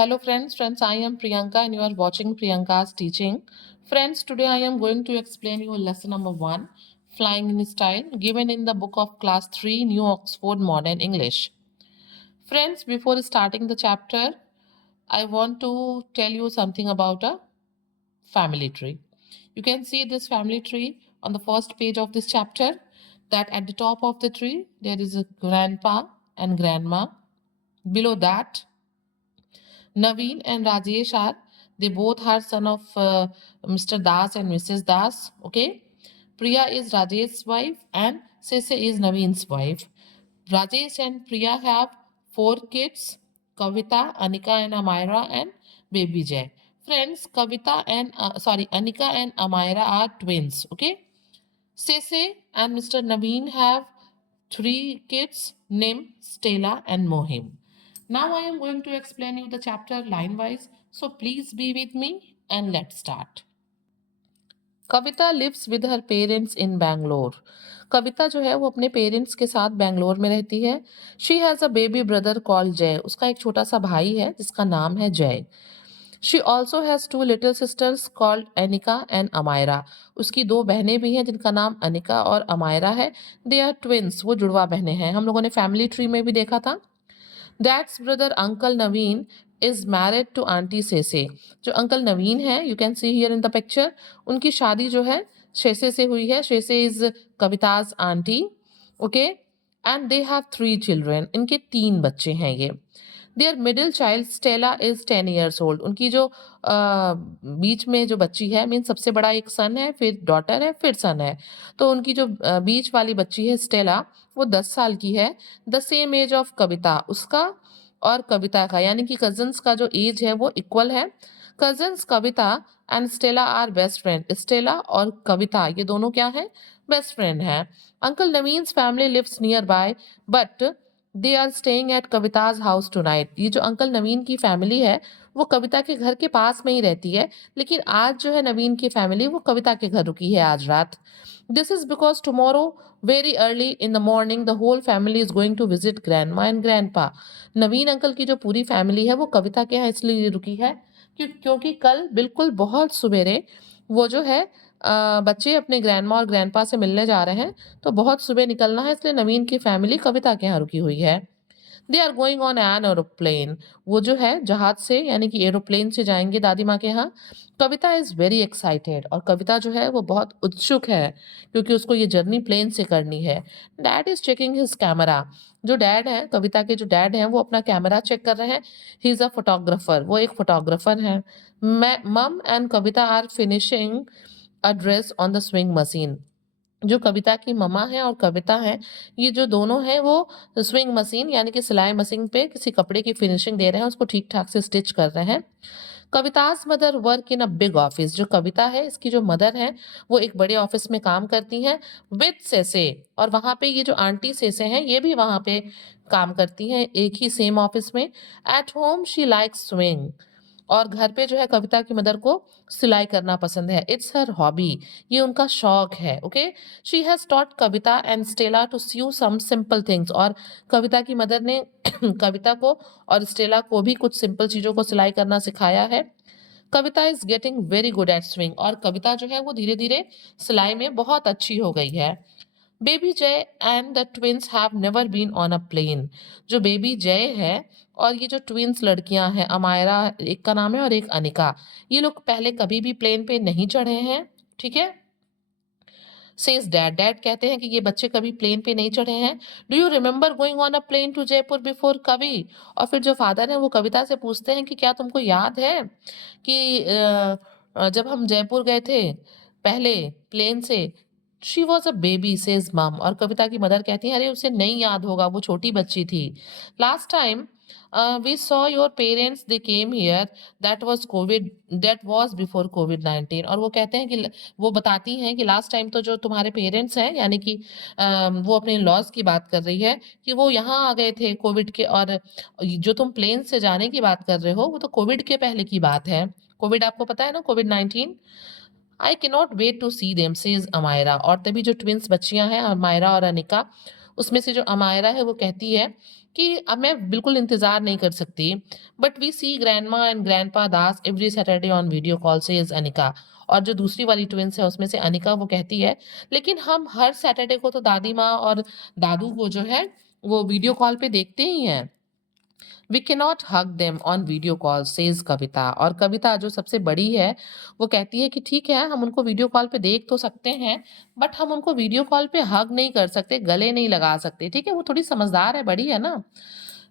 Hello friends, I am Priyanka and you are watching Priyanka's teaching. Friends, today I am going to explain you lesson number 1, Flying in Style, given in the book of class 3, New Oxford Modern English. Friends, before starting the chapter, I want to tell you something about a family tree. You can see this family tree on the first page of this chapter, that at the top of the tree there is a grandpa and grandma. Below that, Naveen and Rajesh are, they both are son of Mr. Das and Mrs. Das. Okay. Priya is Rajesh's wife and Sese is Naveen's wife. Rajesh and Priya have 4 kids, Kavita, Anika and Amira and baby Jay. Friends, Anika and Amira are twins. Okay. Sese and Mr. Naveen have 3 kids named Stella and Mohim. Now I am going to explain you the chapter line wise, so please be with me and let's start. Kavita lives with her parents in Bangalore. Kavita जो है वो अपने parents के साथ बैंगलोर में रहती है. She has a baby brother called जय. उसका एक छोटा सा भाई है जिसका नाम है Jay. She also has 2 little sisters called Anika and Amayra. उसकी 2 बहनें भी हैं जिनका नाम अनिका और अमायरा है. They are twins. वो जुड़वा बहनें हैं. हम लोगों ने फैमिली ट्री में भी देखा था. That's brother uncle Naveen is married to aunty Cece. जो अंकल नवीन है, you can see here in the picture, उनकी शादी जो है शेसे से हुई है. Cece is Kavita's aunty. Okay. And they have 3 children. इनके 3 बच्चे हैं ये. Their middle child Stella is 10 years old. उनकी जो बीच में जो बच्ची है, मीन सबसे बड़ा एक सन है, फिर डॉटर है, फिर सन है. तो उनकी जो बीच वाली बच्ची है स्टेला, वो 10 साल की है. द सेम एज ऑफ कविता. उसका और कविता का यानी कि कजन्स का जो एज है वो इक्वल है. Cousins Kavita and Stella are best friend. Stella और कविता ये दोनों क्या है? बेस्ट फ्रेंड है. Uncle Naveen's family lives nearby but they are staying at Kavita's house tonight. ये जो अंकल नवीन की फैमिली है वो कविता के घर के पास में ही रहती है, लेकिन आज जो है नवीन की फैमिली वो कविता के घर रुकी है आज रात. This is because tomorrow very early in the morning the whole family is going to visit grandma and grandpa. Naveen uncle की जो पूरी फैमिली है वो कविता के यहाँ इसलिए रुकी है क्योंकि कल बिल्कुल बहुत सुबेरे वो जो है बच्चे अपने ग्रैंडमा और ग्रैंडपा से मिलने जा रहे हैं. तो बहुत सुबह निकलना है, इसलिए नवीन की फैमिली कविता के यहाँ रुकी हुई है. They are going on an aeroplane. वो जो है जहाज से यानी कि एरोप्लेन से जाएंगे दादी माँ के यहाँ. कविता इज वेरी एक्साइटेड. और कविता जो है वो बहुत उत्सुक है क्योंकि उसको ये जर्नी प्लेन से करनी है. Dad is checking his camera. जो डैड है, कविता के जो डैड हैं, वो अपना कैमरा चेक कर रहे हैं. He is a photographer. वो एक फोटोग्राफर है. Mum and Kavita are finishing a dress on the sewing machine. जो कविता की ममा है और कविता है, ये जो दोनों हैं वो स्विंग मशीन यानी कि सिलाई मशीन पे किसी कपड़े की फिनिशिंग दे रहे हैं, उसको ठीक ठाक से स्टिच कर रहे हैं. Kavita's mother work in a big office. जो कविता है, इसकी जो मदर है, वो एक बड़े ऑफिस में काम करती हैं विद सेसे. और वहाँ पे ये जो आंटी सेसे हैं ये भी वहाँ पे काम करती हैं, एक ही सेम ऑफिस में. At home she likes swing. और घर पे जो है कविता की मदर को सिलाई करना पसंद है. It's her hobby. ये उनका शौक है. Okay. She has taught Kavita and Stella to sew some simple things. और कविता की मदर ने कविता को और स्टेला को भी कुछ सिंपल चीजों को सिलाई करना सिखाया है. Kavita is getting very good at sewing. और कविता जो है वो धीरे धीरे सिलाई में बहुत अच्छी हो गई है. Baby Jay and the twins have never been on a plane. जो बेबी जय है और ये जो ट्विंस लड़कियां हैं, अमायरा एक का नाम है और एक अनिका, ये लोग पहले कभी भी प्लेन पे नहीं चढ़े हैं. ठीक है. Says dad. डैड कहते हैं कि ये बच्चे कभी प्लेन पे नहीं चढ़े हैं. Do you remember going on a plane to Jaipur before Kavi. और फिर जो फादर है वो कविता से पूछते हैं कि क्या तुमको याद है कि जब हम जयपुर गए थे पहले प्लेन से. She was a baby says मम. और कविता की मदर कहती है अरे उसे नहीं याद होगा, वो छोटी बच्ची थी. Last time we saw your parents they came here that was before कोविड-19. और वो कहते हैं कि वो बताती हैं कि लास्ट टाइम तो जो तुम्हारे पेरेंट्स हैं यानी कि वो अपने लॉज की बात कर रही है कि वो यहाँ आ गए थे कोविड के. और जो तुम प्लेन से जाने की बात कर रहे हो वो तो कोविड के पहले की बात है. कोविड आपको पता है ना, कोविड-19. I cannot wait to see them says Amaira. और तभी जो ट्विंस बच्चियां हैं अमायरा और अनिका, उसमें से जो अमायरा है वो कहती है कि अब मैं बिल्कुल इंतज़ार नहीं कर सकती। But we see grandma and grandpa Das every Saturday on video call says Anika. और जो दूसरी वाली ट्विन्स है उसमें से अनिका वो कहती है, लेकिन हम हर सैटरडे को तो दादी माँ और दादू को जो है वो वीडियो कॉल पे देखते ही हैं। We cannot hug them on video call says Kavita. और कविता जो सबसे बड़ी है वो कहती है कि ठीक है हम उनको वीडियो कॉल पे देख तो सकते हैं, बट हम उनको वीडियो कॉल पे हग नहीं कर सकते, गले नहीं लगा सकते। ठीक है, वो थोड़ी समझदार है, बड़ी है ना।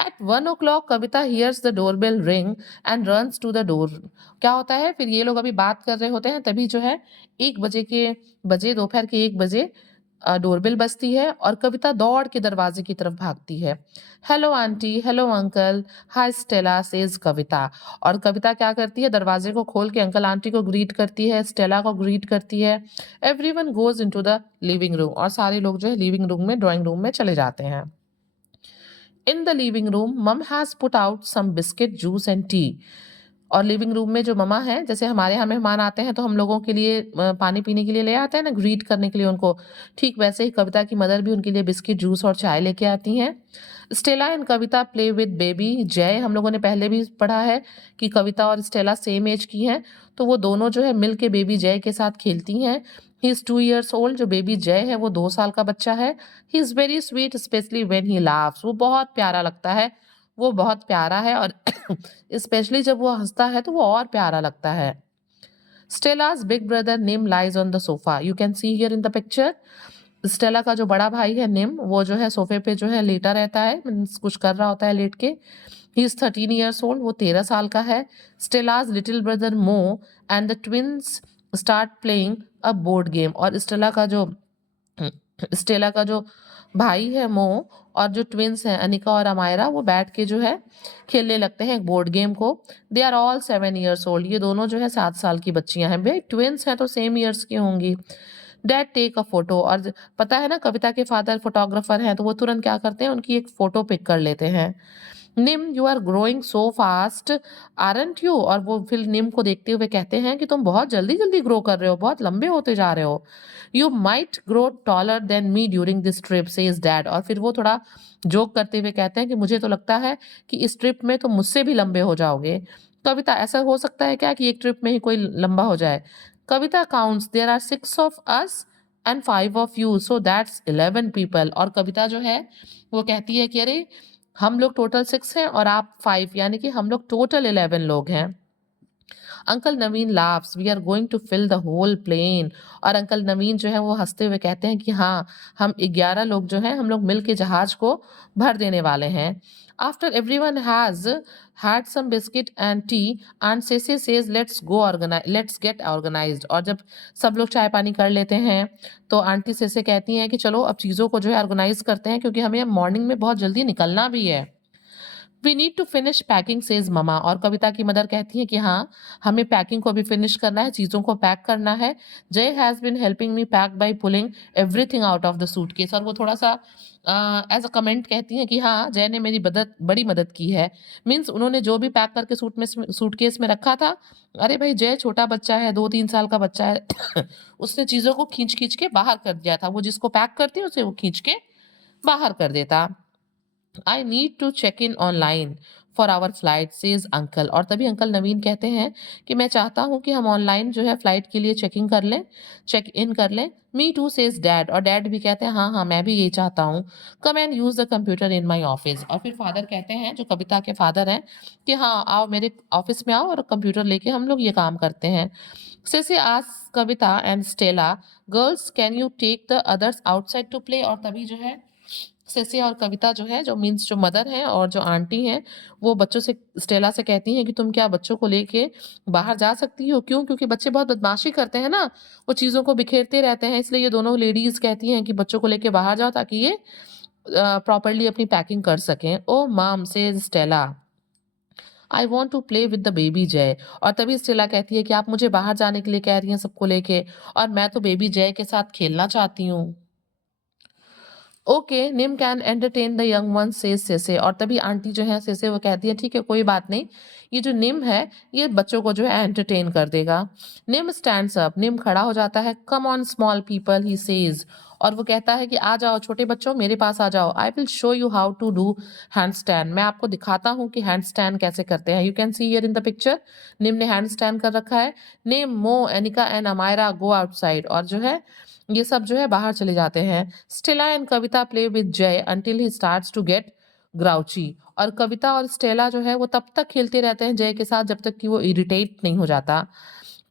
At 1 o'clock Kavita hears the doorbell ring and runs to the door. क्या होता है फिर, ये लोग अभी बात कर रहे होते हैं तभी जो है 1 बजे के बजे, दोपहर के 1 बजे डोरबेल बजती है और कविता दौड़ के दरवाजे की तरफ भागती है। हेलो आंटी, हेलो अंकल, हाय स्टेला सेज कविता। और कविता क्या करती है, दरवाजे को खोल के अंकल आंटी को ग्रीट करती है, स्टेला को ग्रीट करती है। Everyone goes into the living room. और सारे लोग जो है लिविंग रूम में, ड्राइंग रूम में चले जाते हैं। In the living room mum has put out some biscuit juice and tea. और लिविंग रूम में जो ममा है, जैसे हमारे यहाँ मेहमान आते हैं तो हम लोगों के लिए पानी पीने के लिए ले आते हैं ना, ग्रीट करने के लिए उनको, ठीक वैसे ही कविता की मदर भी उनके लिए बिस्किट जूस और चाय लेके आती हैं। Stella and Kavita play with baby जय। हम लोगों ने पहले भी पढ़ा है कि कविता और स्टेला सेम एज की हैं, तो वो दोनों जो है मिल के बेबी जय के साथ खेलती हैं। He is 2 years old. जो बेबी जय है वो 2 साल का बच्चा है। He is very sweet specially when he laughs. वो बहुत प्यारा लगता है, वो बहुत प्यारा है, और स्पेशली जब वो हंसता है तो वो और प्यारा लगता है। स्टेला's बिग ब्रदर निम lies on the sofa, you can see here in the picture. Stella का जो बड़ा भाई है निम, वो जो है सोफे पे जो है लेटा रहता है, मीन्स कुछ कर रहा होता है लेट के। He is 13 years old. वो 13 साल का है। स्टेला's लिटिल ब्रदर मो and the twins start playing a board game. और स्टेला का जो भाई है मो, और जो ट्विंस हैं अनिका और अमायरा, वो बैठ के जो है खेलने लगते हैं एक बोर्ड गेम को। They are all 7 years old. ये दोनों जो है 7 साल की बच्चियां हैं। भाई ट्विंस हैं तो सेम ईयर्स की होंगी। Dad take a photo. और पता है ना कविता के फादर फोटोग्राफर हैं, तो वो तुरंत क्या करते हैं, उनकी एक फोटो पिक कर लेते हैं। Nim you are growing so fast aren't you. और वो फिर निम को देखते हुए कहते हैं कि तुम बहुत जल्दी जल्दी ग्रो कर रहे हो, बहुत लंबे होते जा रहे हो। You might grow taller than me during this trip says dad. और फिर वो थोड़ा जोक करते हुए कहते हैं कि मुझे तो लगता है कि इस ट्रिप में तुम मुझसे भी लंबे हो जाओगे। कविता ऐसा हो सकता है क्या कि एक ट्रिप में ही कोई लंबा हो जाए। Kavita counts there are 6 of us and 5 of you so that's 11 people। और कविता जो है वो कहती है कि अरे हम लोग टोटल 6 हैं और आप 5, यानी कि हम लोग टोटल 11 लोग हैं। Uncle Naveen laughs we are going to fill the whole plane. और अंकल नवीन जो है वो हंसते हुए कहते हैं कि हाँ, हम 11 लोग जो हैं हम लोग मिल के जहाज को भर देने वाले हैं। After everyone has had some biscuit and tea and Ceci says let's get organized। और जब सब लोग चाय पानी कर लेते हैं तो आंटी सेसे कहती हैं कि चलो अब चीज़ों को जो है ऑर्गेनाइज करते हैं, क्योंकि हमें मॉर्निंग में बहुत जल्दी निकलना भी है। We need to finish packing says mama. और कविता की मदर कहती है कि हाँ, हमें पैकिंग को भी फिनिश करना है, चीज़ों को पैक करना है। Jai has been helping me pack by pulling everything out of the suitcase. और वो थोड़ा सा एज अ कमेंट कहती हैं कि हाँ, जय ने मेरी बड़ी मदद की है। मीन्स उन्होंने जो भी पैक करके सूटकेस में रखा था, अरे भाई जय छोटा बच्चा है, 2-3 साल का बच्चा है उसने चीज़ों को खींच खींच के बाहर कर दिया था। वो जिसको पैक करती है उसे वो खींच के बाहर कर देता। I need to check in online for our flight says uncle. और तभी अंकल नवीन कहते हैं कि मैं चाहता हूँ कि हम ऑनलाइन जो है फ्लाइट के लिए चेक इन कर लें। Me too says dad. और डैड भी कहते हैं हाँ हाँ मैं भी यही चाहता हूँ। Come and use the computer in my office. और फिर फादर कहते हैं, जो कविता के फादर हैं, कि हाँ आओ मेरे ऑफिस में आओ और कंप्यूटर लेके हम लोग ये काम करते हैं। Ceci asks Kavita and Stella, girls can you take the others outside to play. और तभी जो है सेसे और कविता जो है, जो मीन्स जो मदर हैं और जो आंटी हैं, वो बच्चों से, स्टेला से कहती हैं कि तुम क्या बच्चों को लेके बाहर जा सकती हो। क्यों? क्योंकि बच्चे बहुत बदमाशी करते हैं ना, वो चीज़ों को बिखेरते रहते हैं, इसलिए ये दोनों लेडीज कहती हैं कि बच्चों को लेके बाहर जाओ ताकि ये प्रॉपरली अपनी पैकिंग कर सकें। Oh mom says Stella, I want to play with the baby Jai. और तभी स्टेला कहती है कि आप मुझे बाहर जाने के लिए कह रही हैं सबको लेके, और मैं तो बेबी जय के साथ खेलना चाहती हूँ। Okay Nim can entertain the young one says Cece. और तभी आंटी जो है सेसे वो कहती है ठीक है कोई बात नहीं, ये जो निम है ये बच्चों को जो है एंटरटेन कर देगा। निम स्टैंड्स अप। निम खड़ा हो जाता है। Come on small people he says. और वो कहता है कि आ जाओ छोटे बच्चों, मेरे पास आ जाओ, I will show you how to do handstand, मैं आपको दिखाता हूँ कि हैंड स्टैंड कैसे करते हैं। You can see here in the picture, Nim ने हैंड स्टैंड कर रखा है। Nim, Mo, Anika and Amaira go outside, और जो है ये सब जो है बाहर चले जाते हैं। Stella and Kavita play with Jay until he starts to get grouchy, और कविता और स्टेला जो है वो तब तक खेलते रहते हैं जय के साथ जब तक कि वो इरिटेट नहीं हो जाता।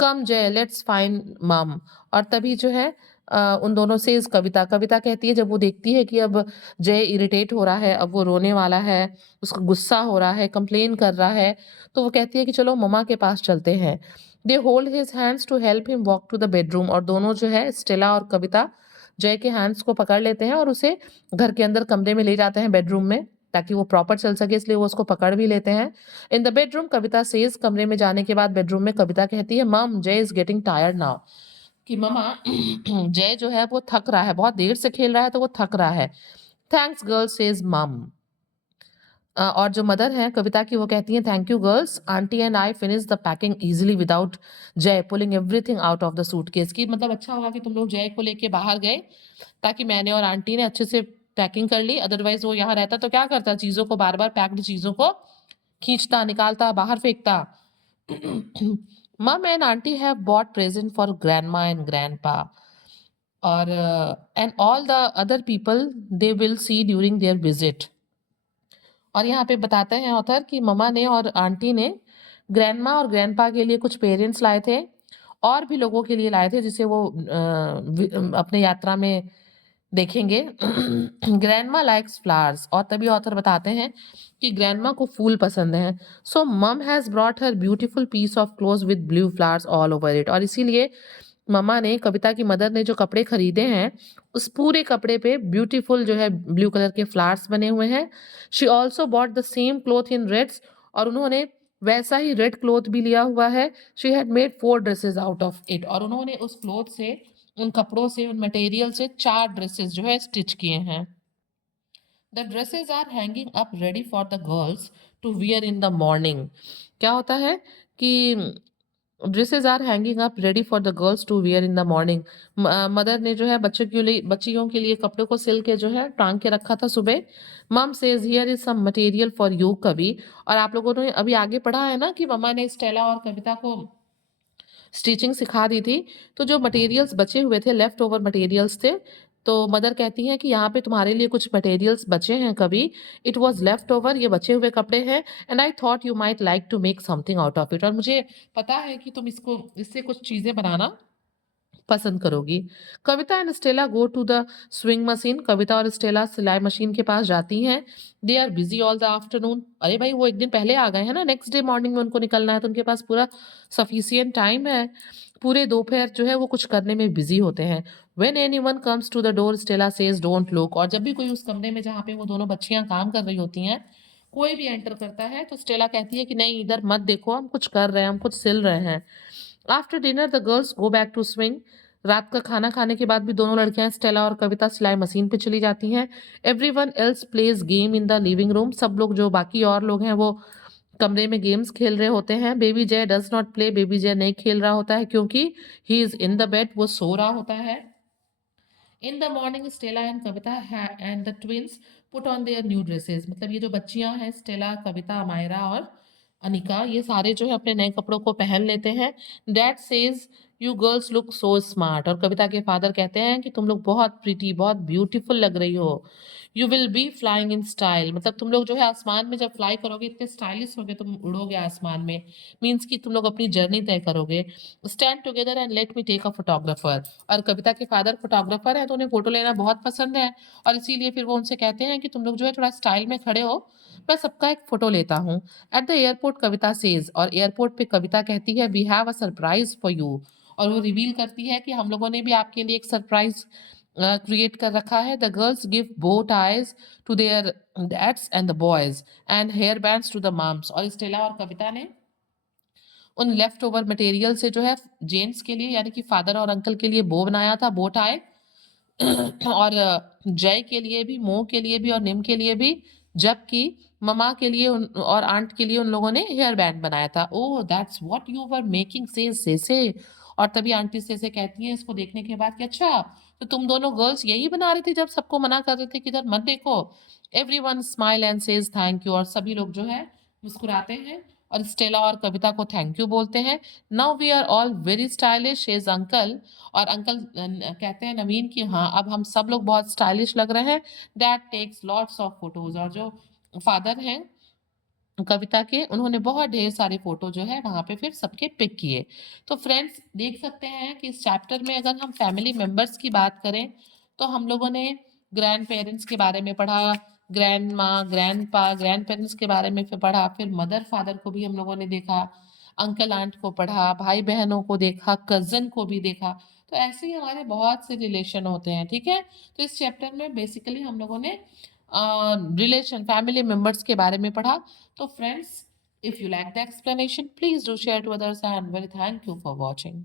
कम जय लेट्स फाइंड मम, और तभी जो है उन दोनों से इस कविता कविता कहती है, जब वो देखती है कि अब जय इरिटेट हो रहा है, अब वो रोने वाला है, उसको गुस्सा हो रहा है, कंप्लेन कर रहा है, तो वो कहती है कि चलो मम्मा के पास चलते हैं। They hold his hands to help him walk to the bedroom, और दोनों जो है स्टेला और कविता जय के हैंड्स को पकड़ लेते हैं और उसे घर के अंदर कमरे में ले जाते हैं बेडरूम में, ताकि वो प्रॉपर चल सके, इसलिए वो उसको पकड़ भी लेते हैं। In the bedroom Kavita says, कमरे में जाने के बाद बेडरूम में कविता कहती है मम जय इज गेटिंग टायर्ड नाउ, कि मम्मा जय जो है वो थक रहा है, बहुत देर से खेल रहा है तो वो थक रहा है। थैंक्स गर्ल सेज मम, और जो मदर है कविता की वो कहती हैं thank you girls, aunty and I finish the packing easily without Jay pulling everything out of the suitcase, की मतलब अच्छा होगा कि तुम लोग जय को लेके बाहर गए, ताकि मैंने और आंटी ने अच्छे से पैकिंग कर ली, अदरवाइज वो यहाँ रहता तो क्या करता, चीजों को बार बार पैक्ड चीजों को खींचता, निकालता, बाहर फेंकता। Mum and aunty have bought present for grandma and grandpa, और and all the other people they will see during their visit. और यहाँ पे बताते हैं ऑथर कि ममा ने और आंटी ने ग्रैंडमा और ग्रैंडपा के लिए कुछ पेरेंट्स लाए थे, और भी लोगों के लिए लाए थे जिसे वो अपने यात्रा में देखेंगे। ग्रैंडमा लाइक्स फ्लावर्स, और तभी ऑथर बताते हैं कि ग्रैंडमा को फूल पसंद हैं। So mum has brought her beautiful piece of cloth with blue flowers all over it, और इसीलिए मम्मा ने, कविता की मदर ने जो कपड़े खरीदे हैं उस पूरे कपड़े पे ब्यूटीफुल जो है ब्लू कलर के फ्लावर्स बने हुए हैं। She also bought the same cloth in reds, और उन्होंने वैसा ही रेड क्लोथ भी लिया हुआ है। She had made 4 dresses out of it, और उन्होंने उस क्लोथ से, उन कपड़ों से, उन मटेरियल से 4 ड्रेसेस जो है स्टिच किए हैं। The dresses are hanging up ready for the girls to wear in the morning. क्या होता है कि dresses are hanging up ready for the girls to wear in the morning, mother ने जो है बच्चों के लिए, बच्चियों के लिए कपड़ों को सिल के जो है टांग के रखा था सुबह। Mum says here is some material for you Kavi, और आप लोगों ने अभी आगे पढ़ा है ना कि मम्मा ने स्टेला और कविता को स्टिचिंग सिखा दी थी, तो जो मटेरियल्स बचे हुए थे, लेफ्ट ओवर मटेरियल्स थे, तो मदर कहती हैं कि यहाँ पे तुम्हारे लिए कुछ मटेरियल्स बचे हैं कभी, इट वॉज लेफ्ट ओवर, ये बचे हुए कपड़े हैं, and I thought you might like to make something out of it, और मुझे पता है कि तुम इसको, इससे कुछ चीजें बनाना पसंद करोगी। Kavita and Stella go to the sewing machine, Kavita और स्टेला सिलाई मशीन के पास जाती हैं। They are busy all the afternoon, अरे भाई वो एक दिन पहले आ गए हैं ना, नेक्स्ट डे मॉर्निंग में उनको निकलना है, तो उनके पास पूरा सफिशियंट टाइम है, पूरे दोपहर जो है वो कुछ करने में बिजी होते हैं। When anyone comes to the door Stella says don't look, और जब भी कोई उस कमरे में जहाँ पे वो दोनों बच्चियां काम कर रही होती हैं, कोई भी एंटर करता है तो स्टेला कहती है कि नहीं इधर मत देखो, हम कुछ कर रहे हैं, हम कुछ सिल रहे हैं। After dinner the girls go back to swing, रात का खाना खाने के बाद भी दोनों लड़कियां स्टेला और कविता सिलाई मशीन पे चली जाती हैं। Everyone else plays game in the living room, सब लोग जो बाकी और लोग हैं वो कमरे में गेम्स खेल रहे होते हैं। बेबी जय डज नॉट प्ले, बेबी जय नहीं खेल रहा होता है क्योंकि he is in the bed, वो सो रहा होता है। इन the morning Stella and Kavita and the twins put on their new dresses, मतलब ये जो बच्चियां हैं स्टेला, कविता, मायरा और अनिका, ये सारे जो है अपने नए कपड़ों को पहन लेते हैं। Dad says you girls look so smart, और कविता के फादर कहते हैं कि तुम लोग बहुत प्रीटी, बहुत ब्यूटीफुल लग रही हो। You will be flying in style, मतलब तुम लोग जो है आसमान में जब फ्लाई करोगे इतने स्टाइलिश होगे, तुम उड़ोगे आसमान में, मीन्स कि तुम लोग अपनी जर्नी तय करोगे। Stand together and let me take a photographer, और कविता के फादर फोटोग्राफर है तो उन्हें फोटो लेना बहुत पसंद है, और इसीलिए फिर वो उनसे कहते हैं कि तुम लोग जो है थोड़ा स्टाइल में खड़े हो, मैं सबका एक फोटो लेता हूँ। At the airport Kavita says, और एयरपोर्ट पे कविता कहती है we have a surprise for you, और वो रिवील करती है कि हम लोगों ने भी आपके लिए एक सरप्राइज क्रिएट कर रखा है। The girls give bow ties to their dads and the boys and hair bands to the mums, और स्टेला और कविता ने उन लेफ्ट ओवर मटेरियल से जो है जेंट्स के लिए, यानी कि फादर और अंकल के लिए बो बनाया था, बो टाई, और जय के लिए भी, मोह के लिए भी और निम के लिए भी, जबकि ममा के लिए और आंट के लिए उन लोगों ने हेयर बैंड बनाया था। Oh that's what you were making से, और तभी आंटी से कहती हैं इसको देखने के बाद कि अच्छा तो तुम दोनों गर्ल्स यही बना रही थी जब सबको मना कर रहे थे कि इधर मत देखो। Everyone smile and says thank you, और सभी लोग जो है मुस्कुराते हैं और स्टेला और कविता को थैंक यू बोलते हैं। Now we are all very stylish is uncle, और अंकल कहते हैं नवीन कि हाँ अब हम सब लोग बहुत स्टाइलिश लग रहे हैं। That takes lots of photos, और जो फादर हैं कविता के, उन्होंने बहुत ढेर सारे फोटो जो है वहां पे फिर सबके पिक किए। तो फ्रेंड्स देख सकते हैं कि इस चैप्टर में अगर हम फैमिली मेंबर्स की बात करें तो हम लोगों ने ग्रैंड पेरेंट्स के बारे में पढ़ा, ग्रैंड माँ ग्रैंड पा ग्रैंड पेरेंट्स के बारे में फिर पढ़ा, फिर मदर फादर को भी हम लोगों ने देखा, अंकल आंट को पढ़ा, भाई बहनों को देखा, कजन को भी देखा। तो ऐसे ही हमारे बहुत से रिलेशन होते हैं, ठीक है। तो इस चैप्टर में बेसिकली हम लोगों ने रिलेशन फैमिली मेंबर्स के बारे में पढ़ा। So friends, if you like the explanation, please do share to others, and very thank you for watching.